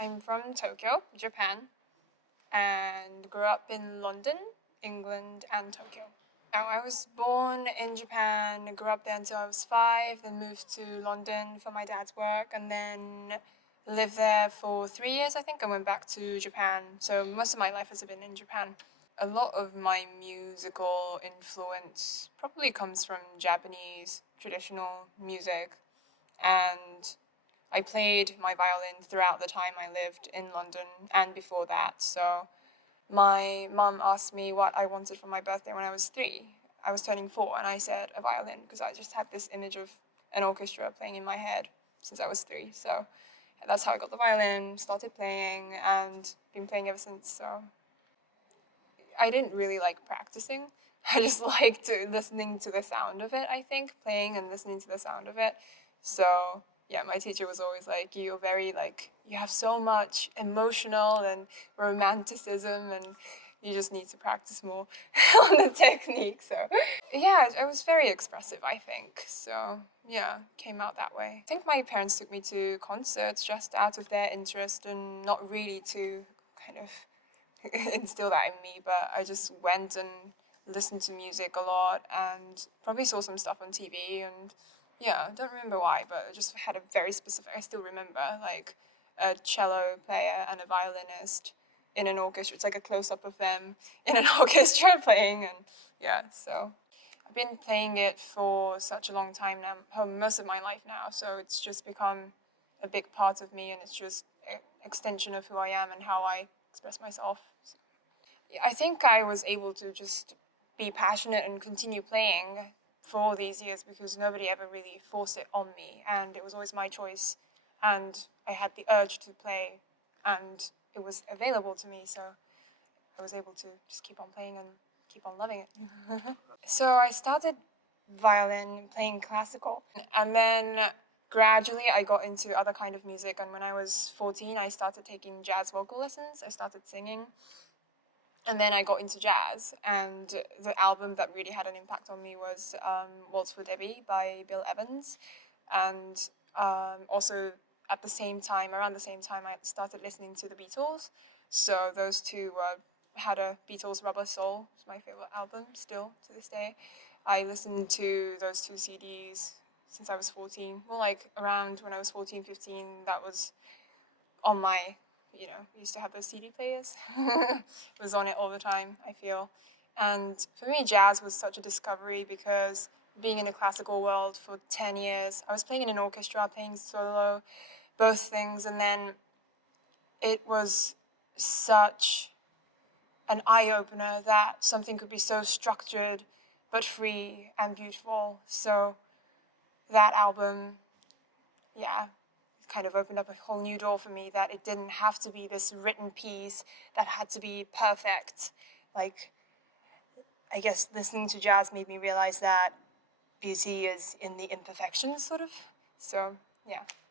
I'm from Tokyo, Japan, and grew up in London, England, and Tokyo. Now, I was born in Japan, grew up there until I was 5, then moved to London for my dad's work, and then lived there for 3 years, I think, and went back to Japan. So most of my life has been in Japan. A lot of my musical influence probably comes from Japanese traditional music, and I played my violin throughout the time I lived in London and before that. So my mum asked me what I wanted for my birthday when I was 3. I was turning 4, and I said a violin because I just had this image of an orchestra playing in my head since I was 3. So that's how I got the violin, started playing, and been playing ever since. So I didn't really like practicing. I just liked listening to the sound of it, I think, playing and listening to the sound of it. So yeah, my teacher was always like, you're very you have so much emotional and romanticism, and you just need to practice more on the technique. So yeah, I was very expressive, I think. So yeah, came out that way. I think my parents took me to concerts just out of their interest and not really to kind of instill that in me, but I just went and listened to music a lot and probably saw some stuff on TV, and yeah, I don't remember why, but I just had a very specific, I still remember, like a cello player and a violinist in an orchestra. It's like a close-up of them in an orchestra playing, and yeah, so I've been playing it for such a long time now, most of my life now, so it's just become a big part of me, and it's just an extension of who I am and how I express myself. So, yeah, I think I was able to just be passionate and continue playing for all these years because nobody ever really forced it on me, and it was always my choice, and I had the urge to play, and it was available to me, so I was able to just keep on playing and keep on loving it. So I started violin playing classical, and then gradually I got into other kind of music, and when I was 14 I started taking jazz vocal lessons. I started singing, and then I got into jazz, and the album that really had an impact on me was Waltz for Debbie by Bill Evans, and also at the same time, around the same time, I started listening to the Beatles. So those two had a Beatles Rubber Soul. It's my favorite album still to this day. I listened to those two CDs since I was 14. More like around when I was 14, 15, that was on my, we used to have those CD players. It was on it all the time, I feel. And for me, jazz was such a discovery because being in the classical world for 10 years, I was playing in an orchestra, playing solo, both things, and then it was such an eye-opener that something could be so structured but free and beautiful. So that album, yeah, kind of opened up a whole new door for me, that it didn't have to be this written piece that had to be perfect. Like, I guess listening to jazz made me realize that beauty is in the imperfections, sort of. So, yeah.